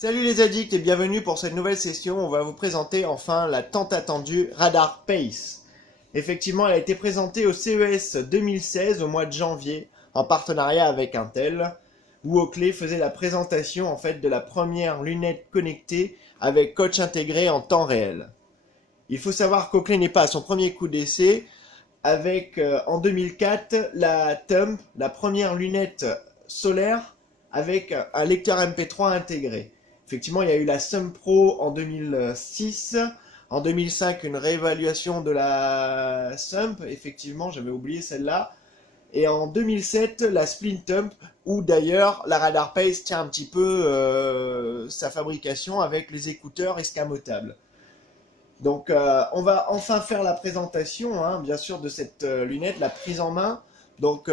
Salut les addicts et bienvenue pour cette nouvelle session. On va vous présenter enfin la tant attendue Radar Pace. Effectivement, elle a été présentée au CES 2016 au mois de janvier en partenariat avec Intel, où Oakley faisait la présentation en fait de la première lunette connectée avec coach intégré en temps réel. Il faut savoir qu'Oakley n'est pas à son premier coup d'essai avec en 2004 la Thumb, la première lunette solaire avec un lecteur MP3 intégré. Effectivement, il y a eu la Sum Pro en 2006. En 2005, une réévaluation de la Sump. Effectivement, j'avais oublié celle-là. Et en 2007, la Splint Thumb, où d'ailleurs la Radar Pace tient un petit peu sa fabrication avec les écouteurs escamotables. Donc, on va enfin faire la présentation, hein, bien sûr, de cette lunette, la prise en main. Donc,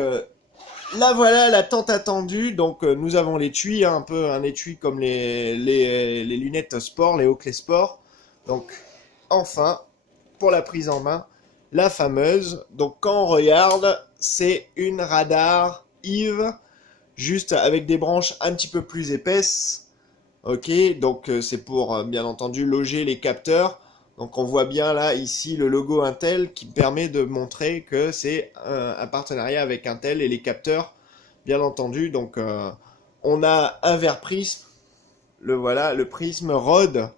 là voilà la tant attendue. Donc nous avons l'étui, hein, un peu un étui comme les lunettes sport, les Oakley Sport. Donc enfin, pour la prise en main, la fameuse. Donc quand on regarde, c'est une radar Eve, juste avec des branches un petit peu plus épaisses. Ok, donc c'est pour bien entendu loger les capteurs. Donc on voit bien là ici le logo Intel qui permet de montrer que c'est un partenariat avec Intel et les capteurs bien entendu. Donc on a un verre prisme, le voilà, le prisme Rode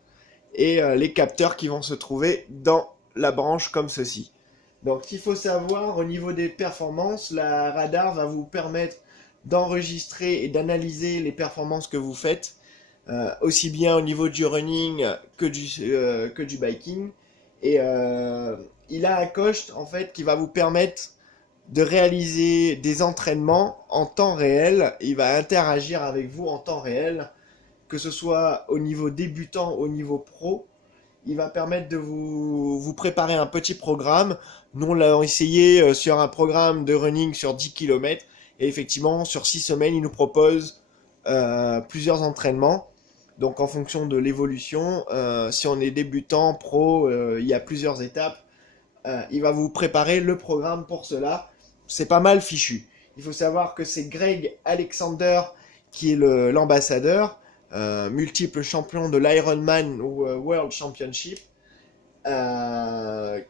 et les capteurs qui vont se trouver dans la branche comme ceci. Donc il faut savoir au niveau des performances, la radar va vous permettre d'enregistrer et d'analyser les performances que vous faites. Aussi bien au niveau du running que du biking. Et il a un coach en fait qui va vous permettre de réaliser des entraînements en temps réel. Il va interagir avec vous en temps réel, que ce soit au niveau débutant, au niveau pro. Il va permettre de vous préparer un petit programme. Nous, on l'a essayé sur un programme de running sur 10 km. Et effectivement, sur 6 semaines, il nous propose plusieurs entraînements. Donc en fonction de l'évolution, si on est débutant, pro, il y a plusieurs étapes. Il va vous préparer le programme pour cela. C'est pas mal fichu. Il faut savoir que c'est Greg Alexander qui est l'ambassadeur, multiple champion de l'Ironman World Championship,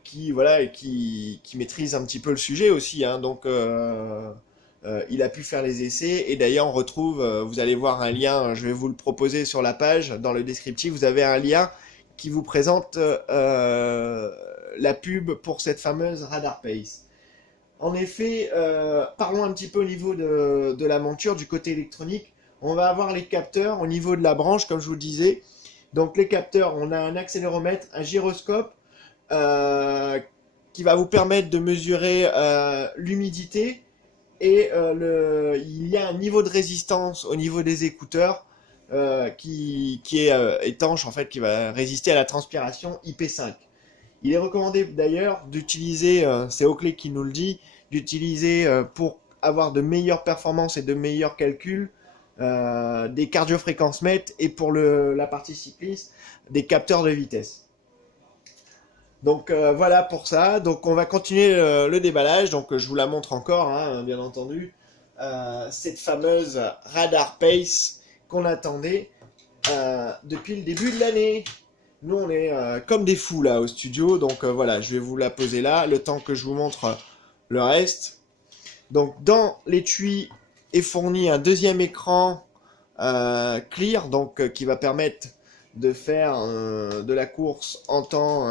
qui maîtrise un petit peu le sujet aussi. Hein, donc il a pu faire les essais et d'ailleurs on retrouve, vous allez voir un lien, je vais vous le proposer sur la page, dans le descriptif, vous avez un lien qui vous présente la pub pour cette fameuse Radar Pace. En effet, parlons un petit peu au niveau de la monture, du côté électronique. On va avoir les capteurs au niveau de la branche, comme je vous le disais. Donc les capteurs, on a un accéléromètre, un gyroscope, qui va vous permettre de mesurer l'humidité, et il y a un niveau de résistance au niveau des écouteurs qui est étanche, en fait, qui va résister à la transpiration IP5. Il est recommandé d'ailleurs d'utiliser, c'est Oakley qui nous le dit, d'utiliser pour avoir de meilleures performances et de meilleurs calculs des cardiofréquences mètres et pour la partie cycliste, des capteurs de vitesse. Donc voilà pour ça. Donc on va continuer le déballage. Donc je vous la montre encore, hein, bien entendu. Cette fameuse Radar Pace qu'on attendait depuis le début de l'année. Nous on est comme des fous là au studio. Donc voilà, je vais vous la poser là, le temps que je vous montre le reste. Donc dans l'étui est fourni un deuxième écran clear, donc qui va permettre de faire de la course en temps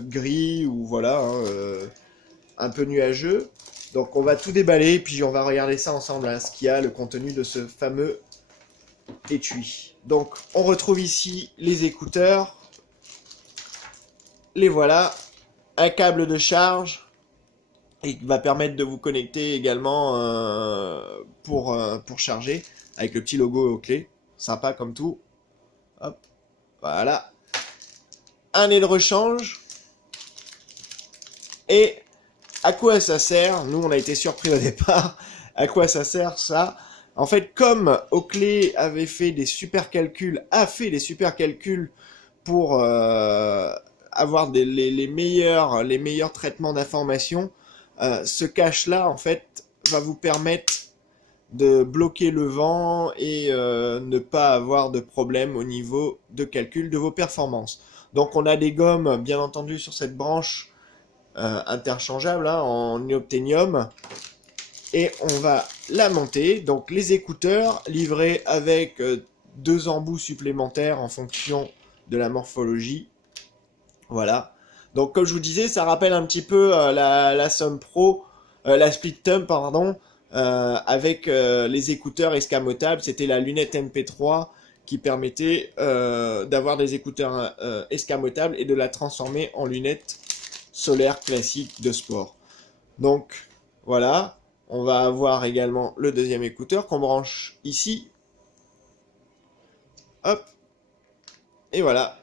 gris ou voilà, hein, un peu nuageux. Donc on va tout déballer puis on va regarder ça ensemble, hein, ce qu'il y a, le contenu de ce fameux étui. Donc on retrouve ici les écouteurs, les voilà, un câble de charge et qui va permettre de vous connecter également pour charger avec le petit logo Oakley, sympa comme tout. Hop, voilà. Un nez de rechange. Et à quoi ça sert? Nous, on a été surpris au départ. À quoi ça sert ça? En fait, comme Oakley avait fait des super calculs, a fait des super calculs pour avoir les meilleurs traitements d'informations, ce cache-là, en fait, va vous permettre de bloquer le vent et ne pas avoir de problème au niveau de calcul de vos performances. Donc on a des gommes bien entendu sur cette branche interchangeable hein, en néophténium et on va la monter. Donc les écouteurs livrés avec deux embouts supplémentaires en fonction de la morphologie. Voilà. Donc comme je vous disais, ça rappelle un petit peu la Sum Pro, la Split Thumb, pardon, avec les écouteurs escamotables. C'était la lunette MP3 qui permettait d'avoir des écouteurs escamotables et de la transformer en lunette solaire classique de sport. Donc voilà, on va avoir également le deuxième écouteur qu'on branche ici. Hop, et voilà.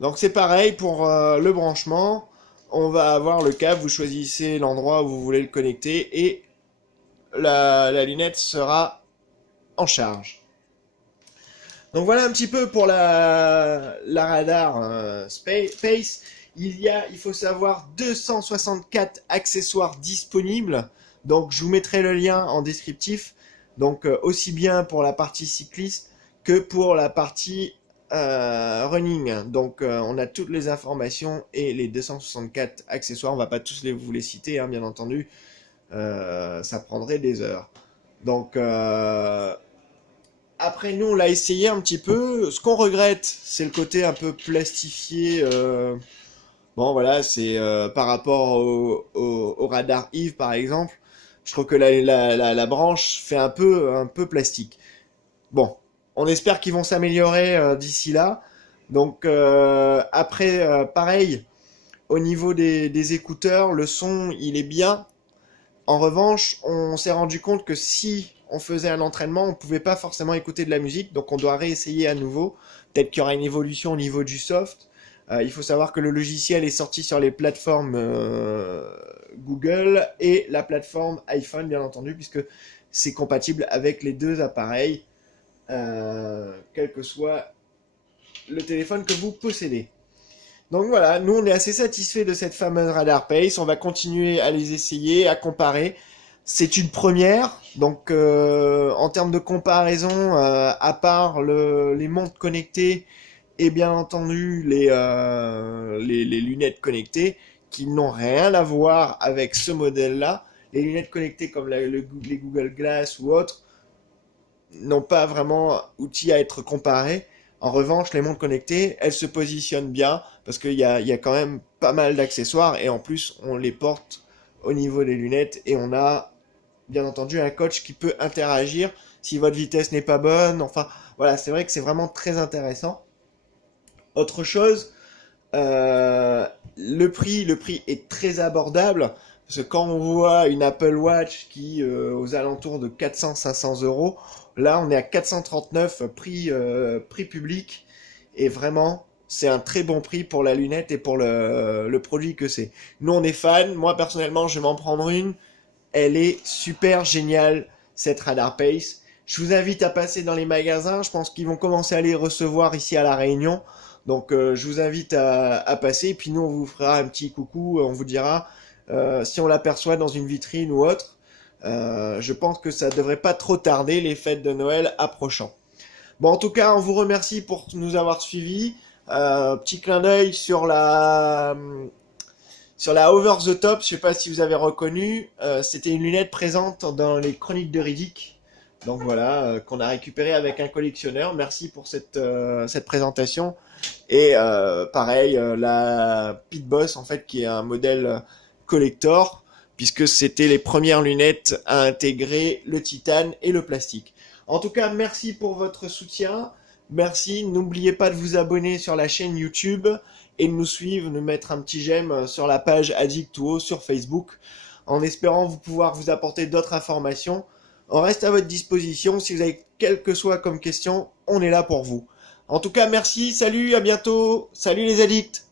Donc c'est pareil pour le branchement. On va avoir le câble, vous choisissez l'endroit où vous voulez le connecter et la lunette sera en charge. Donc voilà un petit peu pour la radar Pace. Il faut savoir 264 accessoires disponibles. Donc je vous mettrai le lien en descriptif. Donc aussi bien pour la partie cycliste que pour la partie running. Donc on a toutes les informations et les 264 accessoires. On va pas tous vous les citer, hein, bien entendu. Ça prendrait des heures. Donc après nous on l'a essayé un petit peu. Ce qu'on regrette, c'est le côté un peu plastifié. Bon voilà, c'est par rapport au radar Eve par exemple. Je trouve que la branche fait un peu plastique. Bon, on espère qu'ils vont s'améliorer d'ici là. Donc après, pareil, au niveau des écouteurs, le son, il est bien. En revanche, on s'est rendu compte que si on faisait un entraînement, on ne pouvait pas forcément écouter de la musique, donc on doit réessayer à nouveau. Peut-être qu'il y aura une évolution au niveau du soft. Il faut savoir que le logiciel est sorti sur les plateformes Google et la plateforme iPhone, bien entendu, puisque c'est compatible avec les deux appareils, quel que soit le téléphone que vous possédez. Donc voilà, nous on est assez satisfait de cette fameuse Radar Pace. On va continuer à les essayer, à comparer. C'est une première, donc en termes de comparaison, à part les montres connectées et bien entendu les lunettes connectées, qui n'ont rien à voir avec ce modèle-là. Les lunettes connectées comme les Google Glass ou autres n'ont pas vraiment outil à être comparées. En revanche, les montres connectées, elles se positionnent bien parce qu'il y a quand même pas mal d'accessoires et en plus, on les porte au niveau des lunettes et on a bien entendu un coach qui peut interagir si votre vitesse n'est pas bonne. Enfin, voilà, c'est vrai que c'est vraiment très intéressant. Autre chose, le prix est très abordable parce que quand on voit une Apple Watch qui aux alentours de 400-500 euros, là on est à 439 prix public et vraiment c'est un très bon prix pour la lunette et pour le produit que c'est. Nous on est fans, moi personnellement je vais m'en prendre une, elle est super géniale cette Radar Pace. Je vous invite à passer dans les magasins, je pense qu'ils vont commencer à les recevoir ici à La Réunion. Donc je vous invite à passer et puis nous on vous fera un petit coucou, on vous dira si on l'aperçoit dans une vitrine ou autre. Je pense que ça devrait pas trop tarder, les fêtes de Noël approchant. Bon en tout cas on vous remercie pour nous avoir suivis. Petit clin d'œil sur la Over the Top, je sais pas si vous avez reconnu, c'était une lunette présente dans les Chroniques de Riddick. Donc voilà, qu'on a récupéré avec un collectionneur. Merci pour cette présentation. Et pareil, la Pit Boss, en fait, qui est un modèle collector, puisque c'était les premières lunettes à intégrer le titane et le plastique. En tout cas, merci pour votre soutien. Merci, n'oubliez pas de vous abonner sur la chaîne YouTube et de nous suivre, nous mettre un petit j'aime sur la page Addict2O sur Facebook, en espérant pouvoir vous apporter d'autres informations. On reste à votre disposition. Si vous avez quelle que soit comme question, on est là pour vous. En tout cas, merci, salut, à bientôt. Salut les addicts.